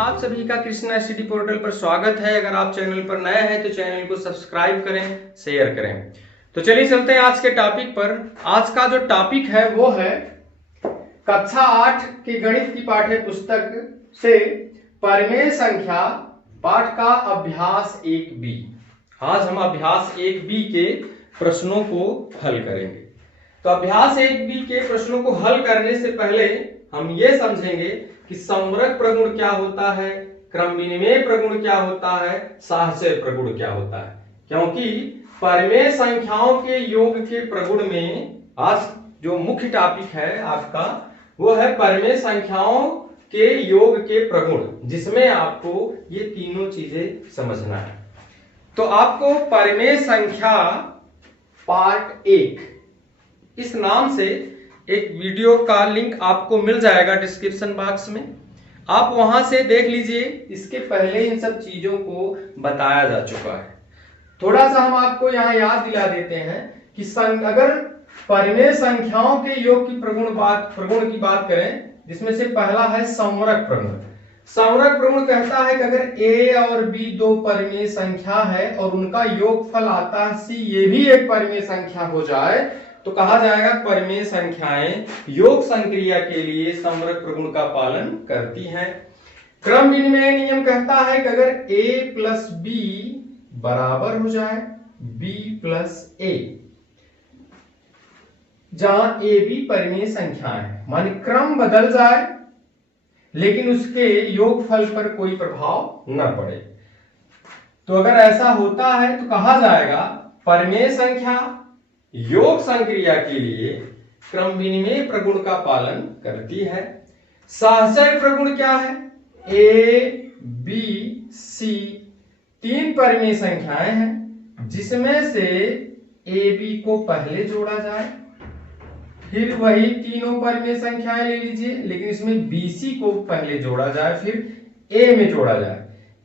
आप सभी का कृष्णा स्टडी पोर्टल पर स्वागत है। अगर आप चैनल पर नए हैं तो चैनल को सब्सक्राइब करें, शेयर करें। तो चलिए चलते हैं आज के टॉपिक पर। आज का जो टॉपिक है वो है कक्षा 8 की गणित की पाठ्य पुस्तक से परिमेय संख्या पाठ का अभ्यास 1B। आज हम अभ्यास 1B के प्रश्नों को हल करेंगे। तो अभ्यास 1B के प्रश्नों को हल करने से पहले हम ये समझेंगे कि संवरक प्रगुण क्या होता है, क्रम विनिमेय प्रगुण क्या होता है, साहचर्य प्रगुण क्या होता है। क्योंकि परिमेय संख्याओं के योग के प्रगुण में आज जो मुख्य टॉपिक है आपका वो है परिमेय संख्याओं के योग के प्रगुण, जिसमें आपको ये तीनों चीजें समझना है। तो आपको परिमेय संख्या पार्ट 1 इस नाम से एक वीडियो का लिंक आपको मिल जाएगा डिस्क्रिप्शन बॉक्स में, आप वहां से देख लीजिए। इसके पहले इन सब चीजों को बताया जा चुका है। थोड़ा सा हम आपको यहाँ याद दिला देते हैं कि अगर परिमेय संख्याओं के योग की प्रगुण की बात करें, जिसमें से पहला है संवरक प्रगुण। संवरक प्रगुण कहता है कि अगर a और b दो परिमेय संख्या है और उनका योगफल आता है c, ये भी एक परिमेय संख्या हो जाए तो कहा जाएगा परिमेय संख्याएं योग संक्रिया के लिए संवरक प्रगुण का पालन करती हैं। क्रम विनिमय नियम कहता है कि अगर a प्लस b बराबर हो जाए b प्लस a, जहां a b परिमेय संख्याएं है, माने क्रम बदल जाए लेकिन उसके योगफल पर कोई प्रभाव न पड़े, तो अगर ऐसा होता है तो कहा जाएगा परिमेय संख्या योग संक्रिया के लिए क्रम विनिमय प्रगुण का पालन करती है। साहचर्य प्रगुण क्या है? a b c तीन परिमेय संख्याएं हैं, जिसमें से a b को पहले जोड़ा जाए, फिर वही तीनों परिमेय संख्याएं ले लीजिए, लेकिन इसमें b c को पहले जोड़ा जाए, फिर a में जोड़ा जाए।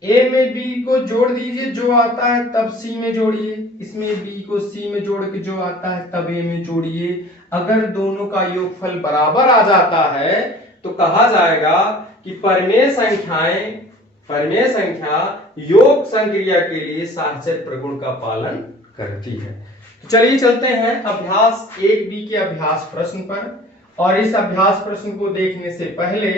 a में b को जोड़ दीजिए, जो आता है तब c में जोड़िए, इसमें b को c में जोड़ के जो आता है तब a में जोड़िए। अगर दोनों का योगफल बराबर आ जाता है तो कहा जाएगा कि परिमेय संख्या योग संक्रिया के लिए साहचर्य प्रगुण का पालन करती है। तो चलिए चलते हैं अभ्यास 1B के अभ्यास प्रश्न पर। और इस अभ्यास प्रश्न को देखने से पहले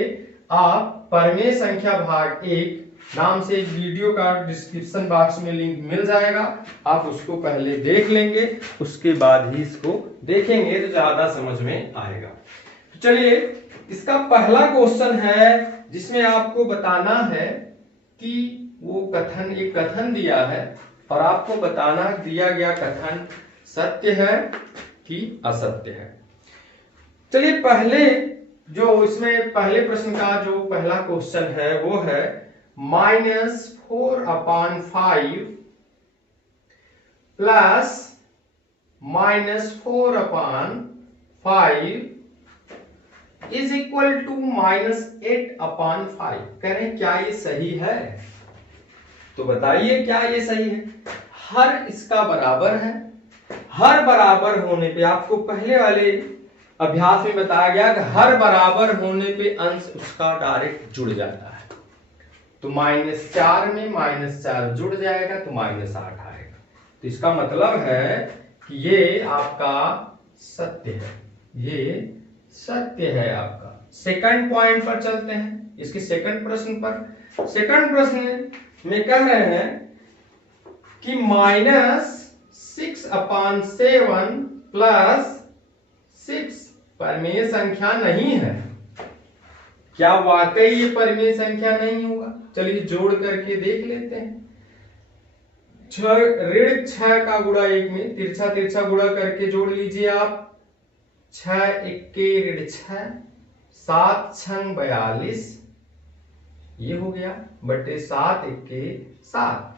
आप परिमेय संख्या भाग 1 नाम से एक वीडियो का डिस्क्रिप्शन बॉक्स में लिंक मिल जाएगा, आप उसको पहले देख लेंगे, उसके बाद ही इसको देखेंगे तो ज्यादा समझ में आएगा। तो चलिए, इसका पहला क्वेश्चन है जिसमें आपको बताना है कि वो एक कथन दिया है और आपको बताना दिया गया कथन सत्य है कि असत्य है। चलिए, पहले जो इसमें पहले प्रश्न का जो पहला क्वेश्चन है वो है -4/5 प्लस -4/5 इज इक्वल टू -8/5। कह रहे हैं क्या ये सही है? तो बताइए क्या ये सही है? हर इसका बराबर है। हर बराबर होने पे आपको पहले वाले अभ्यास में बताया गया कि हर बराबर होने पे अंश उसका डायरेक्ट जुड़ जाता है। तो -4 में -4 जुड़ जाएगा तो -8 आएगा। तो इसका मतलब है कि ये आपका सत्य है, ये सत्य है आपका। सेकंड पॉइंट पर चलते हैं, इसके सेकंड प्रश्न पर। सेकंड प्रश्न में कह रहे हैं कि -6/7 प्लस 6 परिमेय संख्या नहीं है। क्या वाकई ये परिमेय संख्या नहीं होगा? चलिए जोड़ करके देख लेते हैं। 6 का गुणा 1 में तिरछा गुणा करके जोड़ लीजिए आप। 6 × 6 7 × 42 ये हो गया, बटे 7 × 7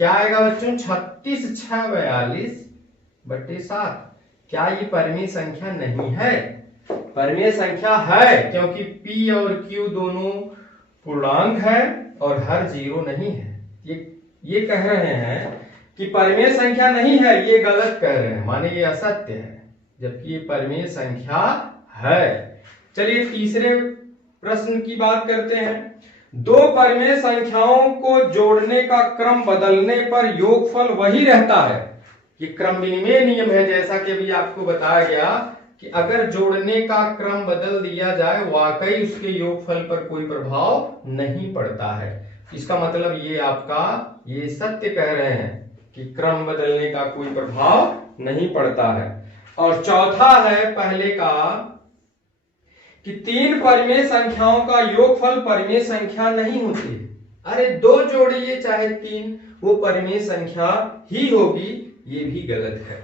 क्या आएगा बच्चों? 36 × 6 42 बटे 7। क्या ये परिमेय संख्या नहीं है? परिमेय संख्या है, क्योंकि p और q दोनों पूर्णांक है और हर जीरो नहीं है। ये कह रहे हैं कि परिमेय संख्या नहीं है, ये गलत कह रहे हैं, माने ये असत्य है, जबकि ये परिमेय संख्या है। चलिए तीसरे प्रश्न की बात करते हैं। दो परिमेय संख्याओं को जोड़ने का क्रम बदलने पर योगफल वही रहता है। ये क्रम विनिमय नियम है, जैसा कि अभी आपको बताया गया कि अगर जोड़ने का क्रम बदल दिया जाए वाकई उसके योगफल पर कोई प्रभाव नहीं पड़ता है। इसका मतलब ये आपका ये सत्य कह रहे हैं कि क्रम बदलने का कोई प्रभाव नहीं पड़ता है। और चौथा है पहले का कि तीन परिमेय संख्याओं का योगफल परिमेय संख्या नहीं होती। अरे दो जोड़िए चाहे तीन, वो परिमेय संख्या ही होगी, ये भी गलत है।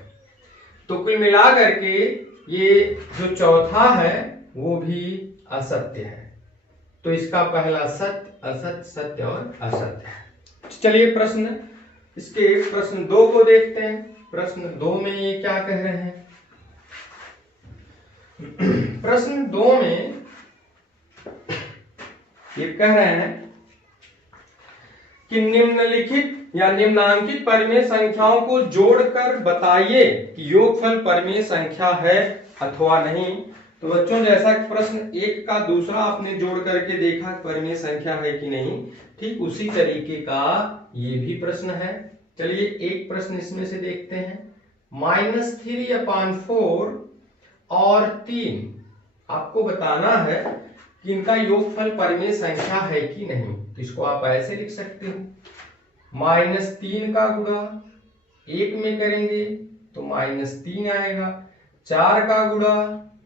तो कुल मिला करके ये जो चौथा है वो भी असत्य है। तो इसका पहला सत्य, असत्य, सत्य और असत्य है। चलिए इसके प्रश्न 2 को देखते हैं। प्रश्न 2 में ये क्या कह रहे हैं? प्रश्न 2 में ये कह रहे हैं कि निम्नलिखित या निम्नांकित परिमेय संख्याओं को जोड़कर बताइए कि योगफल परिमेय संख्या है अथवा नहीं। तो बच्चों जैसा कि प्रश्न 1 का दूसरा आपने जोड़ करके देखा परिमेय संख्या है कि नहीं, ठीक उसी तरीके का ये भी प्रश्न है। चलिए एक प्रश्न इसमें से देखते हैं। -3/4 और 3 आपको बताना है कि इनका योगफल परिमेय संख्या है कि नहीं। तो इसको आप ऐसे लिख सकते हो, -3 का गुणा 1 में करेंगे तो -3 आएगा, 4 का गुणा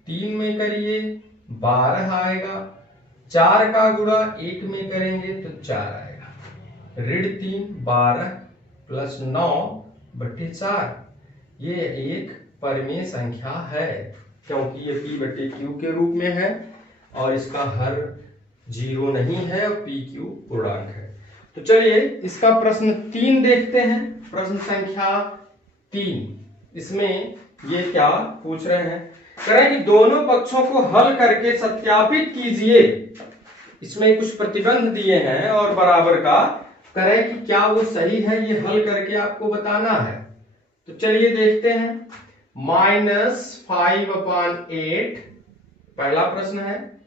3 में करिए 12 आएगा, 4 का गुणा 1 में करेंगे तो 4 आएगा, -3 12 + 9/4 ये एक परिमेय संख्या है, क्योंकि ये p/q के रूप में है और इसका हर 0 नहीं है और pq पूर्णांक है। तो चलिए इसका प्रश्न 3 देखते हैं। प्रश्न संख्या 3, इसमें ये क्या पूछ रहे हैं? कह रहे हैं कि दोनों पक्षों को हल करके सत्यापित कीजिए। इसमें कुछ प्रतिबंध दिए हैं और बराबर का कह रहे हैं कि क्या वो सही है, ये हल करके आपको बताना है। तो चलिए देखते हैं। -5/8 पहला प्रश्न है,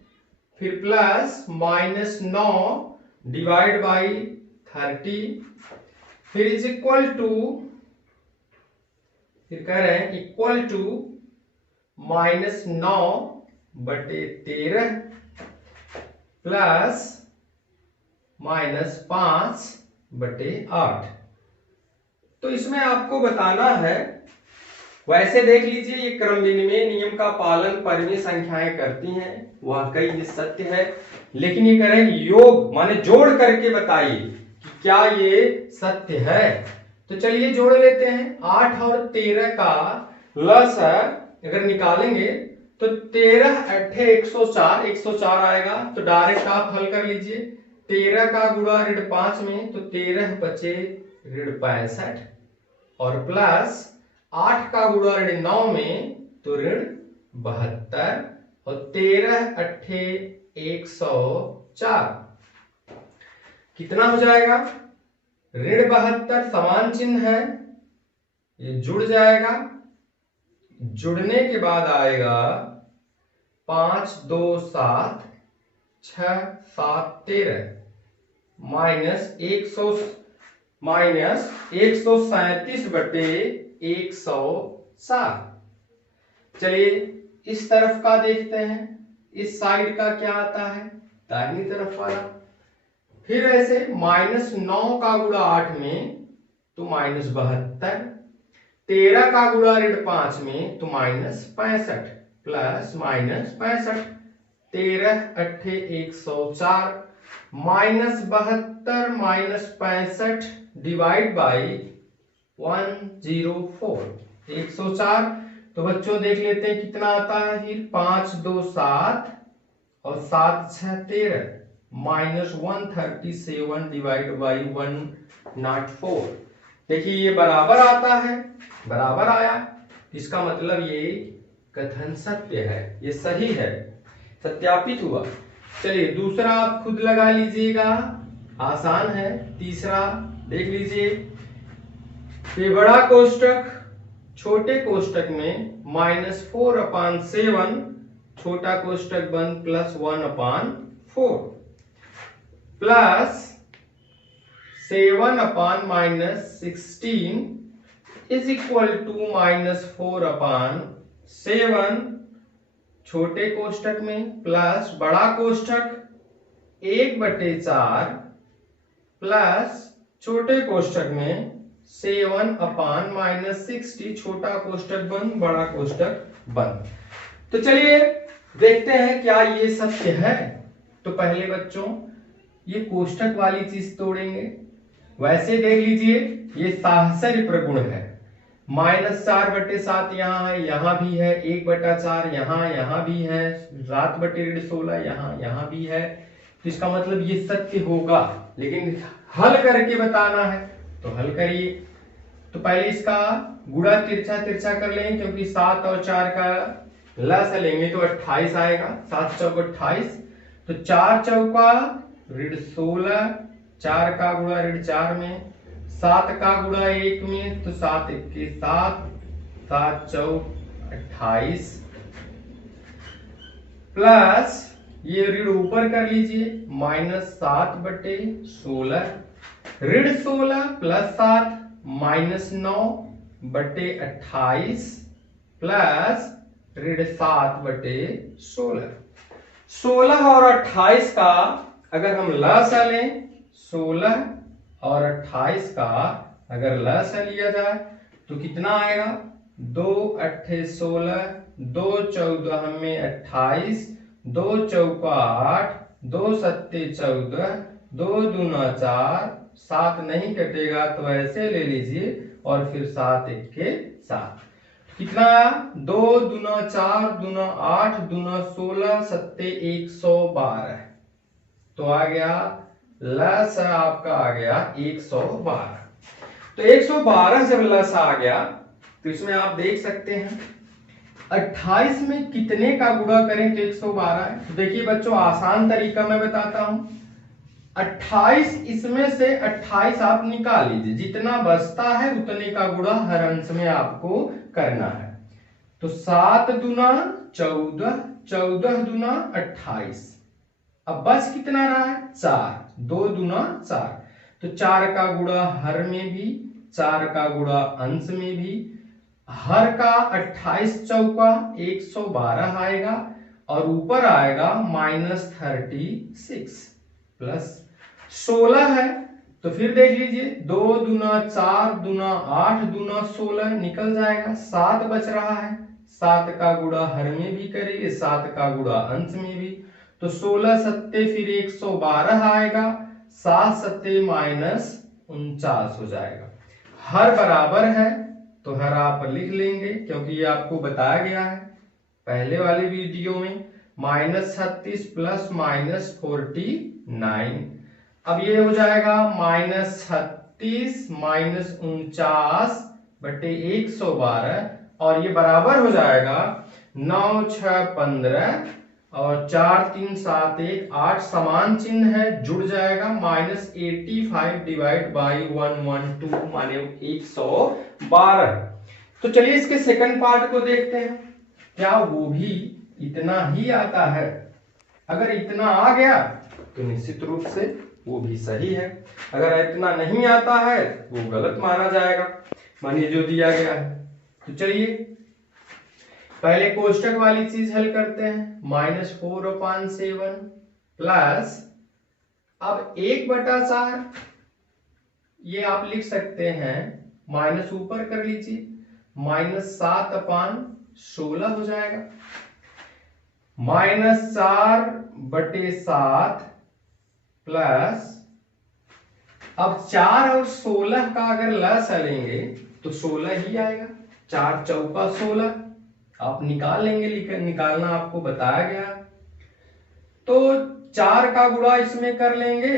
फिर प्लस -9 डिवाइड बाई 30, फिर इज इक्वल टू, फिर कह रहे हैं इक्वल टू -9/13 प्लस -5/8। तो इसमें आपको बताना है, वैसे देख लीजिए ये क्रम विनिमय नियम का पालन परिमेय संख्याएं करती हैं, वाकई ये सत्य है। लेकिन ये कह रहे हैं योग माने जोड़ करके बताइए कि क्या ये सत्य है। तो चलिए जोड़ लेते हैं। 8 और 13 का लस अगर निकालेंगे तो 13 8 104 आएगा। तो डायरेक्ट आप हल कर लीजिए। 13 का गुणा -5 में तो 13 बचे -65 और प्लस 8 का गुणा -9 में तो -72 और 13 8 104 कितना हो जाएगा? -72 समान चिन्ह है, ये जुड़ जाएगा। जुड़ने के बाद आएगा 5 2 7 6 7 13 -137/107। चलिए इस तरफ का देखते हैं, इस साइड का क्या आता है, दाहिनी तरफ वाला। फिर ऐसे -9 का गुणा 8 में तो -72, 13 का गुणा -5 में तो -65 प्लस -65, 13 8 104 -72 -65 डिवाइड बाई 104 104। तो बच्चों देख लेते हैं कितना आता है। फिर 5 2 7 और 7 6 13 -137 डिवाइड बाई 104। देखिए ये बराबर आता है, बराबर आया, इसका मतलब ये कथन सत्य है, ये सही है, सत्यापित हुआ। चलिए दूसरा आप खुद लगा लीजिएगा, आसान है। तीसरा देख लीजिए, ये बड़ा कोष्टक छोटे कोष्टक में -4/7 छोटा कोष्टक बंद +1/4। प्लस 7 अपान माइनस 16 इज इक्वल टू -4/7 छोटे कोष्टक में प्लस बड़ा कोष्टक 1/4 प्लस छोटे कोष्टक में 7 अपान -60 छोटा कोष्टक बंद बड़ा कोष्टक बंद। तो चलिए देखते हैं क्या ये सत्य है। तो पहले बच्चों ये कोष्टक वाली चीज तोड़ेंगे। वैसे देख लीजिए ये साहचर्य प्रगुण है। -4/7 यहाँ है, यहाँ भी है, 1/4 यहाँ भी है, 7/16 यहाँ भी है। तो इसका मतलब ये सत्य होगा, लेकिन हल करके बताना है। तो हल करिए। तो पहले इसका गुणा तिरछा कर लेंगे, क्योंकि 7 और 4 का लसा लेंगे तो 28 आएगा। 7 चौक 28, तो 4 चौका -16, 4 का गुणा -4 में, 7 का गुणा 1 में, तो 7 1 7, 7 चौक 28 प्लस ये ऋण ऊपर कर लीजिए -7/16, ऋण 16 प्लस 7 -9/28 प्लस ऋण 7/16। 16 और 28 का अगर हम लसा लें, 16 और 28 का अगर लसा लिया जाए तो कितना आएगा? 2 8 16, 2 14 में 28, 2 चौका 8, 2 7 14, 2 दूना 4, 7 नहीं कटेगा तो ऐसे ले लीजिए और फिर 7 1 7। कितना आया? 2 दूना 4 दूना 8 दूना 16, 7 112। तो आ गया लस आपका आ गया 112। तो 112 जब लस आ गया तो इसमें आप देख सकते हैं 28 में कितने का गुणा करें तो 112 है। तो देखिए बच्चों आसान तरीका मैं बताता हूं। 28 इसमें से 28 आप निकाल लीजिए, जितना बचता है उतने का गुणा हर अंश में आपको करना है। तो 7 दूना 14, 14 दूना 28, अब बस कितना रहा है? 4, 2 दूना 4, तो 4 का गुणा हर में भी, 4 का गुणा अंश में भी। हर का 28 चौका 112 आएगा और ऊपर आएगा -36 प्लस 16 है। तो फिर देख लीजिए 2 दूना 4 दूना 8 दूना 16 निकल जाएगा, 7 बच रहा है। 7 का गुणा हर में भी करेंगे, 7 का गुणा अंश में भी, तो 16 सत्ते फिर 112 आएगा, 7 सत्ते -49 हो जाएगा। हर बराबर है तो हर आप लिख लेंगे, क्योंकि ये आपको बताया गया है पहले वाले वीडियो में। -36 प्लस -49, अब ये हो जाएगा -36 -49/112 और ये बराबर हो जाएगा 9 6 15 और 4 3 7 1 8, समान चिन्ह है जुड़ जाएगा, -85 डिवाइड बाई 112 माने 112। तो चलिए इसके सेकंड पार्ट को देखते हैं, क्या वो भी इतना ही आता है? अगर इतना आ गया तो निश्चित रूप से वो भी सही है, अगर इतना नहीं आता है वो गलत माना जाएगा, मानिए जो दिया गया है। तो चलिए पहले कोष्टक वाली चीज हल करते हैं। -4/7 प्लस, अब 1/4 ये आप लिख सकते हैं, माइनस ऊपर कर लीजिए, -7/16 हो जाएगा, -4/7 प्लस, अब 4 और 16 का अगर लसा लेंगे तो 16 ही आएगा, 4 चौका 16 आप निकाल लेंगे, निकालना आपको बताया गया। तो 4 का गुणा इसमें कर लेंगे,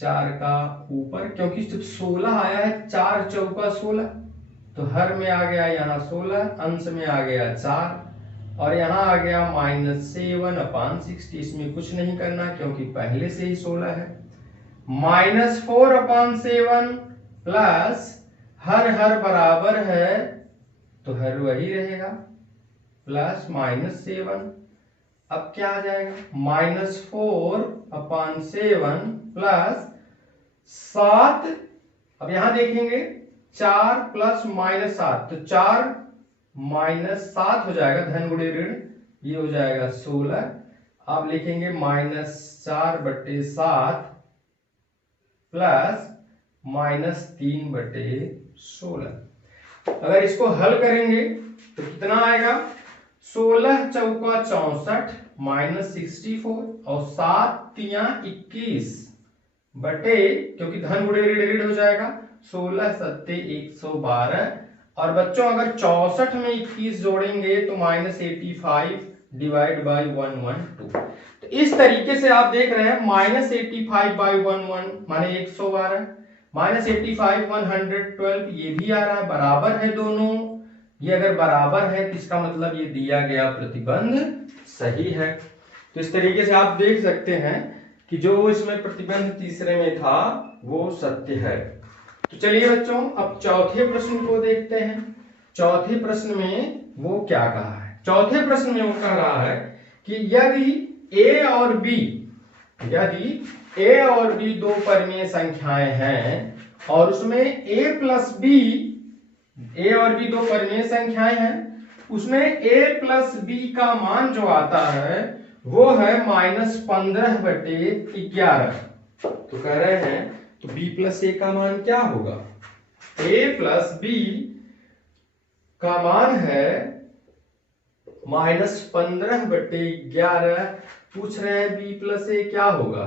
4 का ऊपर, क्योंकि जब 16 आया है 4 चौका 16, तो हर में आ गया यहाँ 16, अंश में आ गया 4 और यहाँ आ गया -7/60। इसमें कुछ नहीं करना क्योंकि पहले से ही 16 है। -4/7 प्लस हर बराबर है तो हर वही रहेगा, प्लस -7, अब क्या आ जाएगा? -4/7 प्लस 7, अब यहां देखेंगे 4 प्लस -7, तो 4 -7 हो जाएगा, धन गुणे ऋण, ये हो जाएगा 16। आप लिखेंगे -4/7 प्लस -3/16। अगर इसको हल करेंगे तो कितना आएगा, 16 चौका 64 -64 और 7 तिया 21 बटे, क्योंकि धन गुणे ऋण ऋण हो जाएगा, 16 सत्ते 112। और बच्चों अगर 64 में 21 जोड़ेंगे तो -85 डिवाइड बाई 112। तो इस तरीके से आप देख रहे हैं -85 बाई 11 माने 112, -85 112, ये भी आ रहा है, बराबर है दोनों। ये अगर बराबर है तो इसका मतलब ये दिया गया प्रतिबंध सही है। तो इस तरीके से आप देख सकते हैं कि जो इसमें प्रतिबंध तीसरे में था वो सत्य है। तो चलिए बच्चों अब चौथे प्रश्न को देखते हैं। चौथे प्रश्न में वो क्या कहा है। चौथे प्रश्न में वो कह रहा है कि यदि a और b दो परिमेय संख्याएं हैं और उसमें a और b दो परिमेय संख्याएं हैं, उसमें a प्लस b का मान जो आता है वो है -15/11। तो कह रहे हैं तो b प्लस a का मान क्या होगा, a प्लस b का मान है -15/11। पूछ रहे हैं b प्लस a क्या होगा,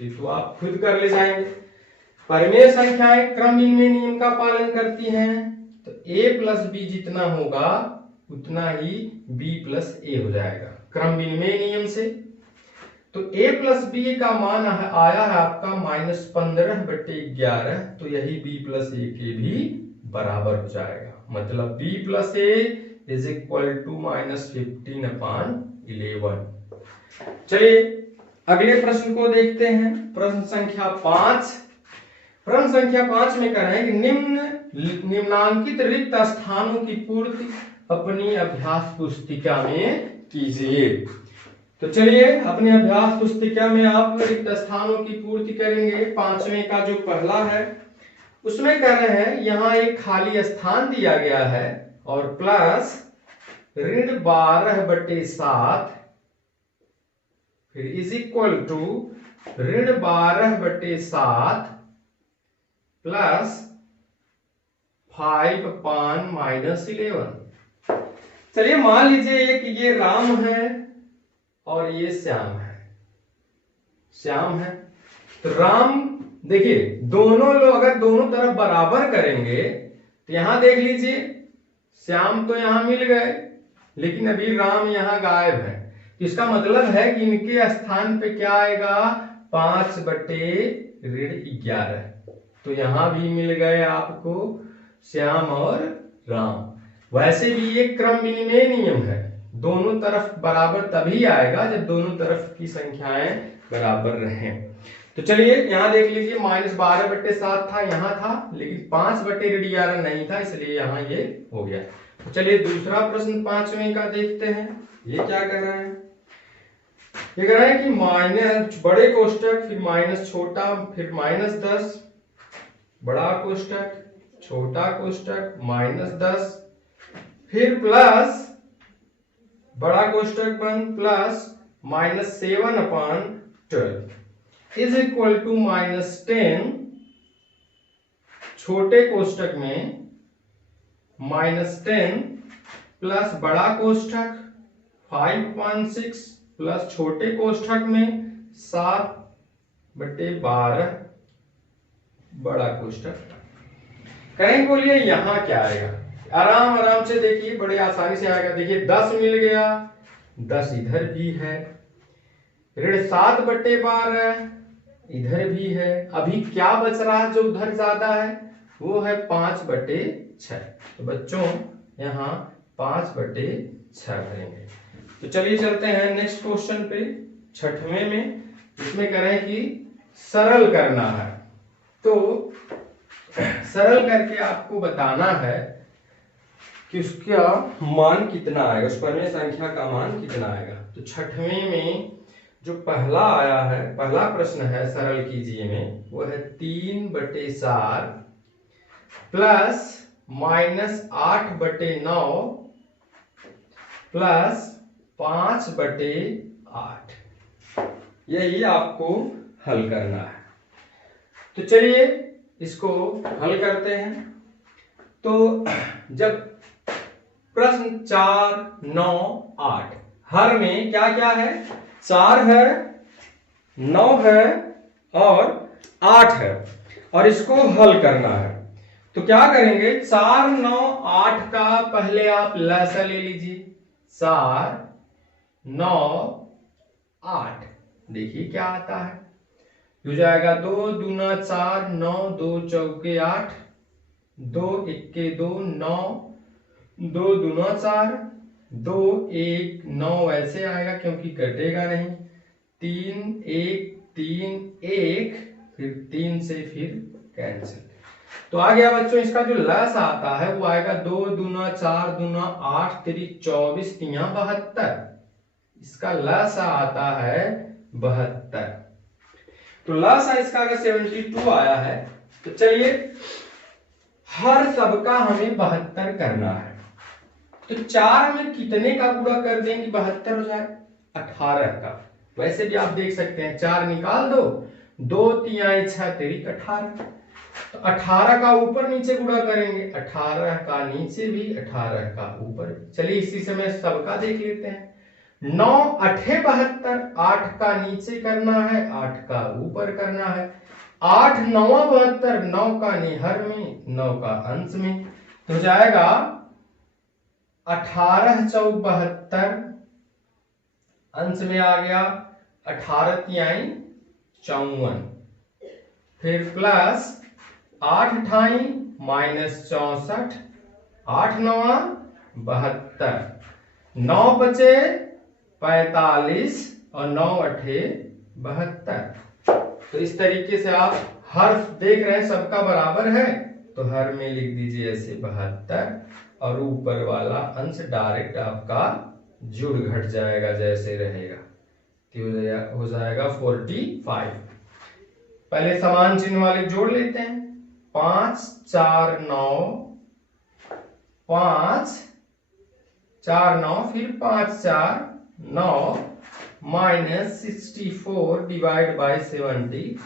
तो आप खुद कर ले जाएंगे। परिमेय संख्याएं क्रम विनिमय नियम का पालन करती हैं, तो a प्लस b जितना होगा उतना ही b प्लस a हो जाएगा क्रम विनिमय नियम से। तो a प्लस b का मान आया है आपका -15/11, तो यही b प्लस a के भी बराबर हो जाएगा। मतलब b plus a is equal to -15/11। चलिए अगले प्रश्न को देखते हैं। प्रश्न संख्या 5। प्रश्न संख्या 5 में कह रहे हैं कि निम्नांकित रिक्त स्थानों की पूर्ति अपनी अभ्यास पुस्तिका में कीजिए। तो चलिए अपने अभ्यास पुस्तिका में आप रिक्त स्थानों की पूर्ति करेंगे। 5वें का जो पहला है उसमें कह रहे हैं यहाँ एक खाली स्थान दिया गया है और प्लस -12/7 फिर इज इक्वल टू -12/7 प्लस 5/-11। चलिए मान लीजिए कि ये राम है और ये श्याम है। तो राम देखिए दोनों लोग अगर दोनों तरफ बराबर करेंगे तो यहां देख लीजिए श्याम तो यहां मिल गए, लेकिन अभी राम यहां गायब है। तो इसका मतलब है कि इनके स्थान पे क्या आएगा, 5/11। तो यहां भी मिल गए आपको श्याम और राम। वैसे भी ये क्रम विनिमय नियम है, दोनों तरफ बराबर तभी आएगा जब दोनों तरफ की संख्याएं बराबर रहें। तो चलिए यहां देख लीजिए -12/7 था, यहां था, लेकिन 5/11 नहीं था, इसलिए यहां ये हो गया। तो चलिए दूसरा प्रश्न 5वें का देखते हैं। ये क्या कर रहे हैं, ये कह रहे हैं कि माइनस बड़े कोष्टक फिर माइनस छोटा फिर -10 बड़ा कोष्टक छोटा कोष्टक -10 फिर प्लस बड़ा कोष्टक बंद प्लस -7/12 इज इक्वल टू -10 छोटे कोष्टक में -10 प्लस बड़ा कोष्टक 5/6 प्लस छोटे कोष्टक में 7/12 बड़ा कोष्टक। करेंगे, बोलिए यहां क्या आएगा। आराम से देखिए, बड़े आसानी से आएगा। देखिए 10 मिल गया, 10 इधर भी है, ऋण 7/12 इधर भी है। अभी क्या बच रहा है जो उधर ज्यादा है, वो है 5/6। तो बच्चों यहाँ 5/6 करेंगे। तो चलिए चलते हैं नेक्स्ट क्वेश्चन पे, 6वें में। इसमें करें कि सरल करना है, तो सरल करके आपको बताना है कि उसका मान कितना आएगा, उस परिमेय संख्या का मान कितना आएगा। तो 6वें में जो पहला आया है, पहला प्रश्न है सरल कीजिए में, वो है 3/4 प्लस -8/9 प्लस 5/8। यही आपको हल करना है। तो चलिए इसको हल करते हैं। तो जब प्रश्न 4, 9, 8 हर में क्या क्या है, 4 है, 9 है और 8 है, और इसको हल करना है। तो क्या करेंगे, 4, 9, 8 का पहले आप लसा ले लीजिए। 4, 9, 8, देखिए क्या आता है, हो जाएगा 2 दूना 4, 9, 2 चौके 8, 2 इक्के 2, 9, 2 दूना 4, 2 1 9 ऐसे आएगा क्योंकि कटेगा नहीं, 3 1 3 1, फिर 3 से फिर कैंसिल। तो आ गया बच्चों, इसका जो लस आता है वो आएगा 2 दूना 4 दूना 8 3 24 3 72। इसका लस आता है 72। तो लस इसका अगर 72 आया है, तो चलिए हर सबका हमें 72 करना है। तो 4 में कितने का गुणा कर देंगे 72 हो जाए, 18 का। वैसे भी आप देख सकते हैं, 4 निकाल दो, 2 3 6 3 18। तो 18 का ऊपर नीचे गुणा करेंगे, 18 का नीचे भी 18 का ऊपर। चलिए इसी समय सबका देख लेते हैं। 9 8 72, 8 का नीचे करना है, 8 का ऊपर करना है। 8 9 72, 9 का निहर में, 9 का अंश में। तो जाएगा 18 चौक 72, अंश में आ गया 18 तिहाई 54, फिर प्लस 8 अठाई -64, 8 9 72, 9 बचे 45 और 9 अठे 72। तो इस तरीके से आप हर देख रहे हैं सबका बराबर है, तो हर में लिख दीजिए ऐसे 72, और ऊपर वाला अंश डायरेक्ट आपका जुड़ घट जाएगा जैसे रहेगा, तो हो जाएगा 45। पहले समान चिन्ह वाले जोड़ लेते हैं। 5 4 9, 5 4 9, फिर 5 4 9 -64 डिवाइड बाय 72।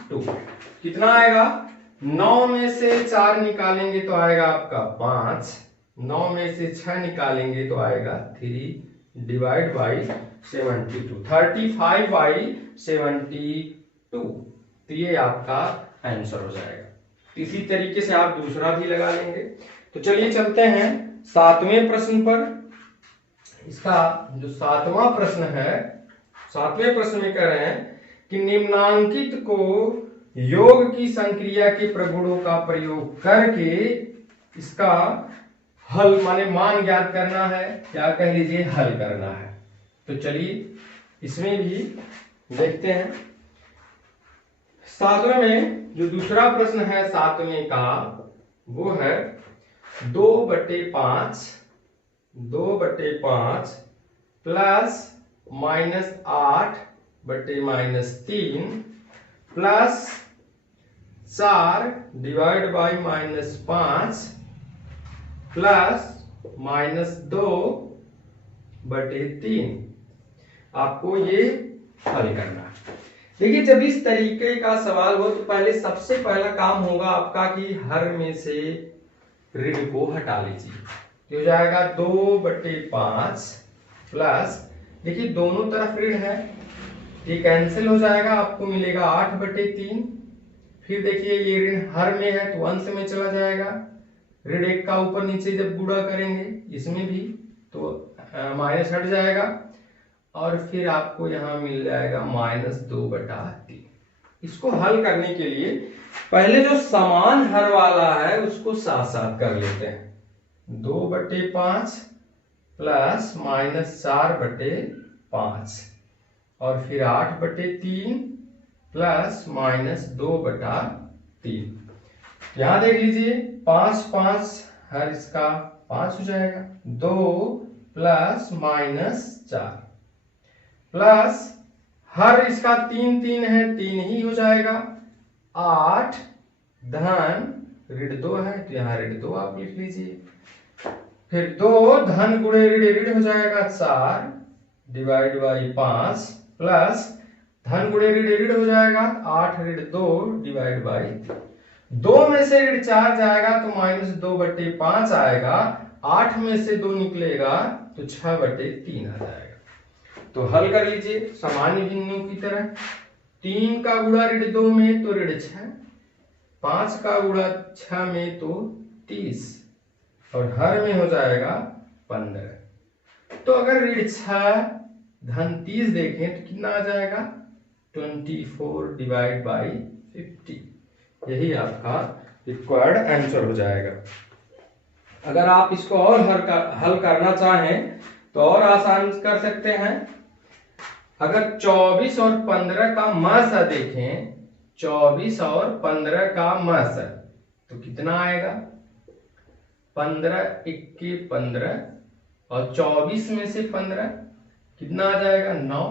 कितना आएगा, 9 में से 4 निकालेंगे तो आएगा आपका 5, 9 में से 6 निकालेंगे तो आएगा 3 डिवाइड बाई 72, 35/72। तो ये आपका आंसर हो जाएगा। इसी तरीके से आप दूसरा भी लगा लेंगे। तो चलिए चलते हैं 7वें प्रश्न पर। इसका जो 7वां प्रश्न है, 7वें प्रश्न में कह रहे हैं कि निम्नांकित को योग की संक्रिया के प्रगुणों का प्रयोग करके इसका हल माने मान ज्ञात करना है, क्या कह लीजिए हल करना है। तो चलिए इसमें भी देखते हैं। 7वें में जो दूसरा प्रश्न है 7वें का, वो है 2/5 plus -8/-3 plus 4 divide by -5 plus -2/3। आपको ये हल करना है। देखिए जब इस तरीके का सवाल हो तो पहले सबसे पहला काम होगा आपका कि हर में से ऋण को हटा लीजिए। तो हो जाएगा 2/5 प्लस, देखिए दोनों तरफ ऋण है, ये कैंसिल हो जाएगा, आपको मिलेगा 8/3। फिर देखिए ये ऋण हर में है तो अंश में चला जाएगा, ऋण 1 का ऊपर नीचे जब गुणा करेंगे इसमें भी तो माइनस हट जाएगा, और फिर आपको यहां मिल जाएगा -2/3। इसको हल करने के लिए पहले जो समान हर वाला है उसको साथ साथ कर लेते हैं। 2/5 प्लस -4/5 और फिर 8/3 प्लस -2/3। यहां देख लीजिए 5 5 हर इसका 5 हो जाएगा, 2 प्लस -4 प्लस हर इसका 3 3 है, 3 ही हो जाएगा। 8 धन ऋण 2 है तो यहाँ ऋण 2 आप लिख लीजिए। फिर 2 धन गुणे ऋण ऋण हो जाएगा 4 डिवाइड बाई 5 प्लस धन गुणे ऋण ऋण हो जाएगा 8 ऋण 2 डिवाइड बाई 2 में से ऋण 4 जाएगा तो -2/5 आएगा। 8 में से 2 निकलेगा तो 6/3 आ जाएगा। तो हल कर लीजिए सामान्य बिंदु की तरह। 3 का गुणा ऋण 2 में तो ऋण 6, 5 का गुणा 6 में तो 30 और हर में हो जाएगा 15। तो अगर ऋण 6 धन 30 देखें तो कितना आ जाएगा 24 डिवाइड बाई 50। यही आपका रिक्वायर्ड आंसर हो जाएगा। अगर आप इसको और हल करना चाहें तो और आसान कर सकते हैं। अगर 24 और 15 का मासा देखें, 24 और 15 का मासा तो कितना आएगा 15 × 15 और 24 में से 15 कितना आ जाएगा 9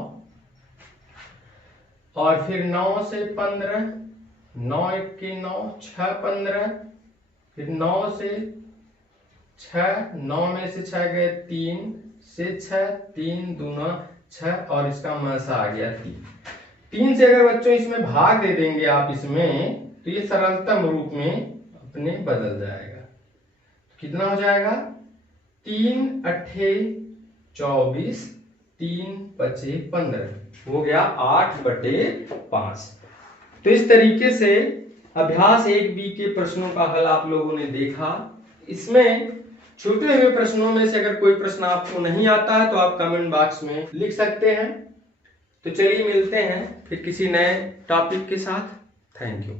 और फिर 9 से 15 9 × 9 6 15 फिर 9 से 6 9 में से 6 गए 3 से 6 3 दूना 6 और इसका मासा आ गया 3 से अगर बच्चों इसमें भाग दे देंगे आप इसमें तो ये सरलतम रूप में अपने बदल जाएगा। तो कितना हो जाएगा 3 × 24 3 × 15 हो गया 8/5। तो इस तरीके से अभ्यास 1B के प्रश्नों का हल आप लोगों ने देखा। इसमें छूटे हुए प्रश्नों में से अगर कोई प्रश्न आपको नहीं आता है तो आप कमेंट बॉक्स में लिख सकते हैं। तो चलिए मिलते हैं फिर किसी नए टॉपिक के साथ। Thank you.